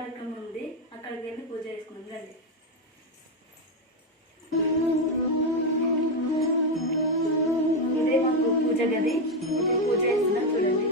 కార్యక్రమం ఉంది, అక్కడికి వెళ్ళి పూజ చేసుకున్నాం. రండి. ఇదే మాకు పూజ గది. ఇప్పుడు పూజ చేస్తున్నాం, చూడండి.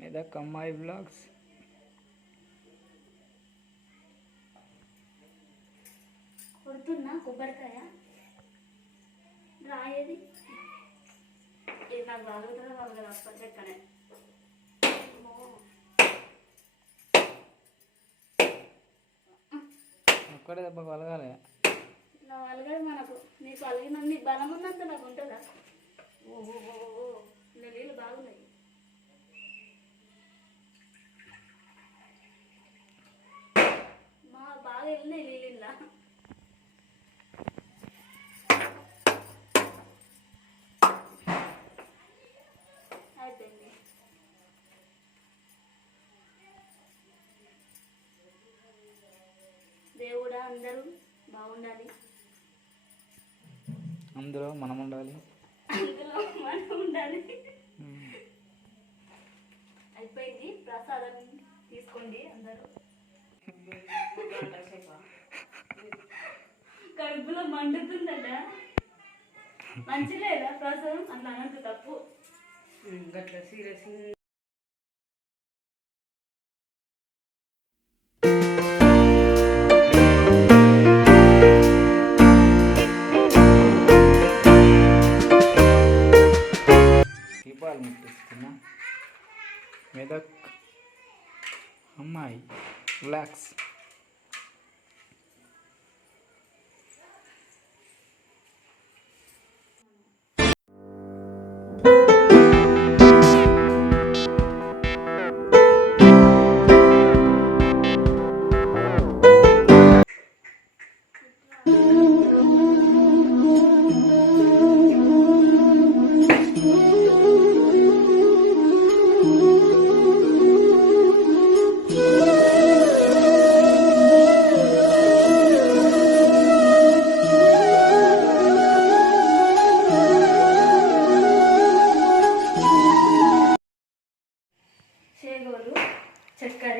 మెదక్ అమ్మాయి వ్లాగ్స్. కొడుతున్నా కొబ్బరికాయ రాయేది. ఇది నాకు బాగుంటుందో బాగుంటుంది హాస్పిటల్ ఎక్కనే. ఒక్కడే దెబ్బ కలగాలి. నా అలగదు మనకు. నీకు అలిగిన నీకు బలం ఉన్నంత నాకు ఉంటుందా? ఓహో, నీళ్ళు బాగున్నాయి. బాగా వెళ్ళినాయి నీళ్ళ. అయిపోయింది. దేవుడా అందరూ బాగుండాలి, అందులో మనం ఉండాలి, అందులో మనం ఉండాలి. అయిపోయింది. ప్రసాదం తీసుకోండి అందరూ. కడుపులో మండుతుందట. మంచి లేదా ప్రసాదం? అట్లా అనంత తప్పు. గట్లా సీరియస్. దీపాలు ముట్టిస్తున్నా. మెదక్ అమ్మాయి వ్లాగ్స్. చక్కెర,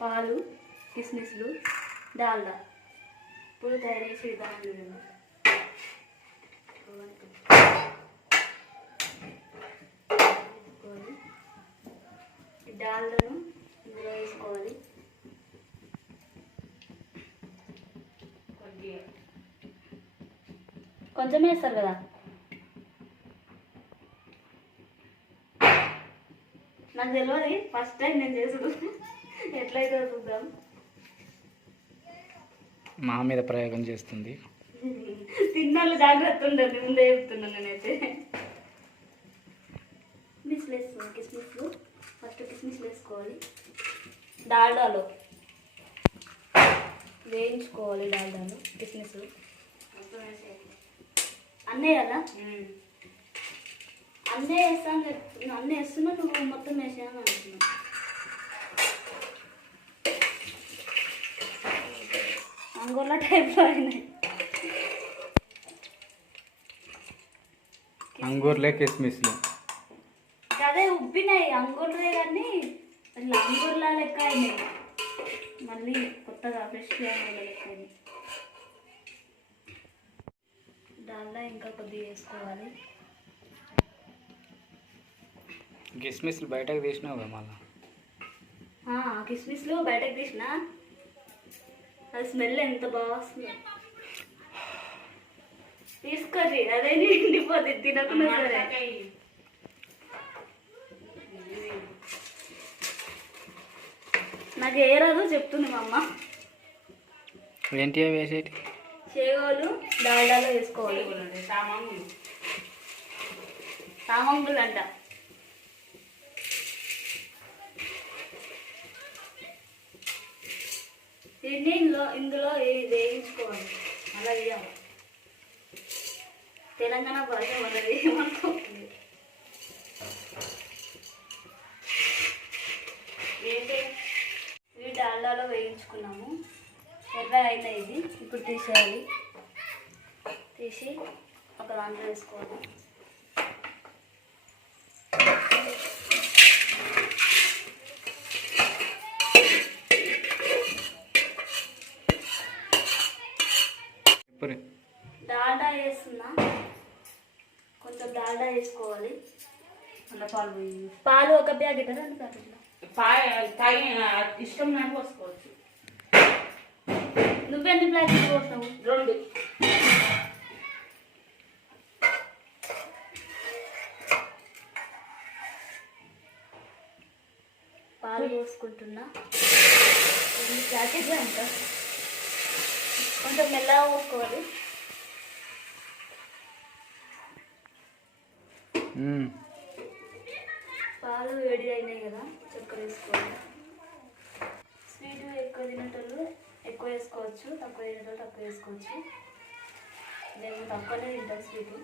పాలు, కిస్మిస్లు, డాల్డా. ఇప్పుడు తయారు చేసే విధానం. డాల్డాను ఇందులో వేసుకోవాలి. కొంచెం వేస్తారు కదా. నాకు తెలియదు, ఫస్ట్ టైం నేను చేసుడు. ఎట్లయితే చూద్దాం. మా మీద ప్రయోగం చేస్తుంది. తిన్నాళ్ళు జాగ్రత్త ఉండదు, ముందే చెప్తున్నాను నేనైతే. కిస్మిస్లు ఫస్ట్ కిస్మిస్లు వేసుకోవాలి. డాల్డాలో వేయించుకోవాలి. డాల్డాలో కిస్మిస్లు అన్నీ కదా. అన్నీ వేస్తాను చెప్తున్నా, అన్నీ వేస్తున్నా, నువ్వు మొత్తం వేసాను అంటున్నావు. అంగోలా టైప్లో అయినాయి. అంగూర్లే కిస్మిస్లు. అదే ఉబ్బినాయి అంగూర్లే కానీ అట్లా అంగూర్లా లెక్క అయినాయి. మళ్ళీ కొత్తగా ఫ్రెష్గా లెక్క అయినాయి. దానిలో ఇంకా కొద్దిగా వేసుకోవాలి. కిస్మిస్లు బయటకు తీసినావు కదా మళ్ళీ. కిస్మిస్లు బయటకు తీసిన అది స్మెల్ ఎంత బాగా వస్తుంది. తీసుకోరి అదే నిండిపోతుంది తినకుండా సరే. నాకు ఏ రాదు చెప్తుంది మా అమ్మ. ఏంటి అవి వేసేటి? చేగోలు డాల్డాలో వేసుకోవాలి. సామంగులు అంట. దీన్ని ఇందులో వేయించుకోవాలి. అలా వేయాలి. తెలంగాణ భాష మనది ఏమనుకోవాలి. ఏంటి ఇవి డాల్డాలో వేయించుకున్నాము. ఎర్ర అయినా ఇది ఇప్పుడు తీసేయాలి. తీసి ఒక దాంట్లో వేసుకోవాలి. డాల్డా వేస్తున్నా. కొంచెం డాల్డా వేసుకోవాలి. పాలు ఒక ప్యాకెట్ 2 ప్యాకెట్లు ఇష్టం నాకు పోసుకోవచ్చు. నువ్వెన్ని ప్యాకెట్లు పోస్తావు? 2. పాలు పోసుకుంటున్నా. 2 ప్యాకెట్లు అంట. కొంచెం మెల్లగా పోసుకోవాలి. పాలు వేడి అయినాయి కదా, చక్కెర వేసుకోవాలి. స్వీట్ ఎక్కువ తినేటోళ్ళు ఎక్కువ వేసుకోవచ్చు, తక్కువ తినేటోళ్ళు తక్కువ వేసుకోవచ్చు. నేను తక్కువనే తింటాను స్వీట్.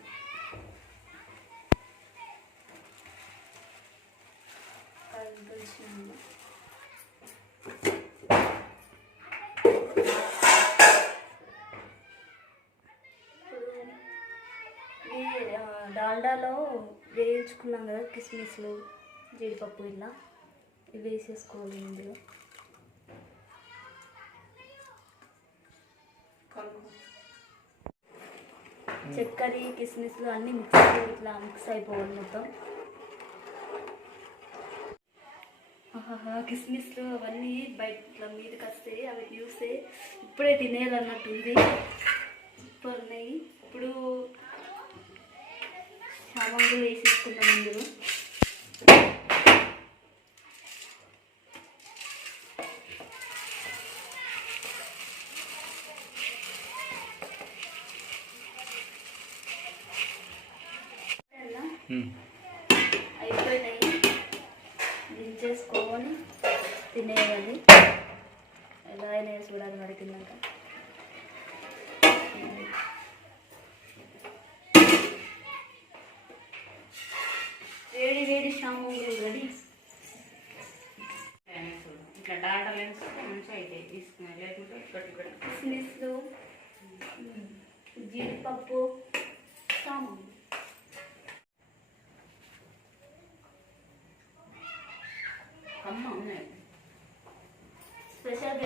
డాల్డాలో వేయించుకున్నాం కదా కిస్మిస్లు, జీడిపప్పు ఇలా ఇవి వేసేసుకోవాలి. ఇందులో చక్కెర కిస్మిస్లు అన్నీ ఇట్లా మిక్స్ అయిపోవాలి మొత్తం. కిస్మిస్లు అవన్నీ బయట ఇట్లా మీదకి వస్తే అవి చూస్తే ఇప్పుడే తినేయాలన్నట్టుంది. సూపర్ ఉన్నాయి. ఇప్పుడు సామాన్లు వేసేసుకున్నాం ఇందులో. అయిపోయినాయి. దించేసుకోవాలి, తినేయాలి. ఎలా అయినా చూడాలి మరి తిన్నాక. వేడి వేడి సామాన్లు రెడీ. ఇట్లా డాటా లెన్స్ మంచిగా అయితే తీసుకున్నాను. లేకుంటే కిస్మిస్లు, జీడిపప్పు, సామాన్లు. అమ్మ ఉన్నాయి స్పెషల్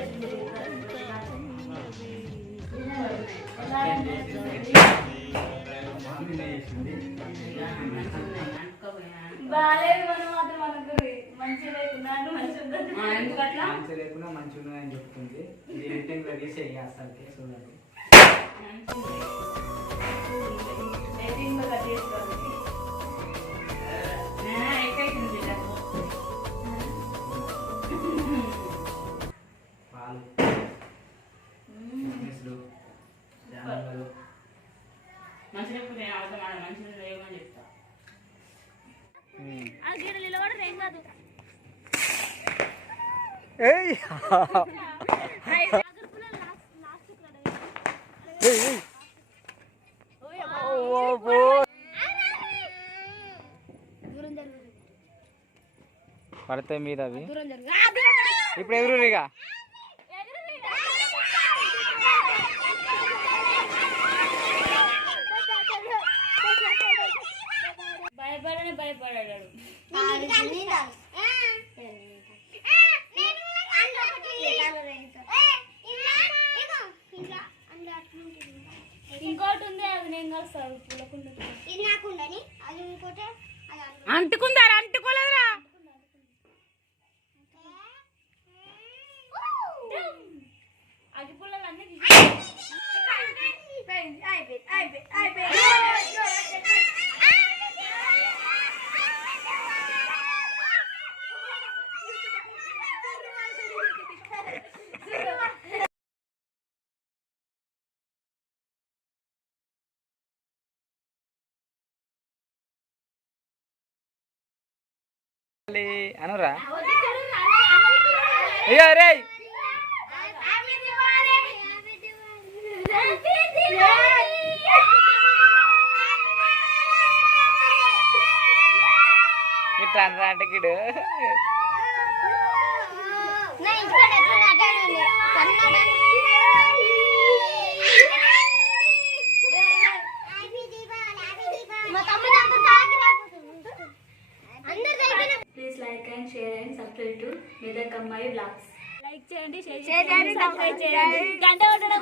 బాగాలేదు. మనం మాత్రం మనకు మంచిగా లేకుండా మంచిగా ఎందుకట్లా మంచిగా లేకుండా మంచిగా ఉన్నదని చెప్తుంది. ఇది ఎడిటింగ్ లో తీసి అసలుకే చూడండి. కట్ చేసుకోవాలి. పాలు, కిస్మిస్లు, జామలు మంచిగా నేను అవసరం మంచిగా లేవని చెప్తా. ఏం కాదు. పడితే మీద అవి ఇప్పుడు ఎగురు ఇక భయపడాడు ఇంకోటి ఉంది అది నేను కలుస్తాను అంటుకుందారా అంటుకోలేదురా అగ్గి పుల్లలు అన్నీ అనురా అయ్యో రే ఇట్లా అంటే కిడు please like and share and subscribe to Medak అమ్మాయి బ్లాగ్స్. లైక్ చేయండి, షేర్ చేయండి, సబ్స్క్రైబ్ చేయండి, గంట కొట్టడం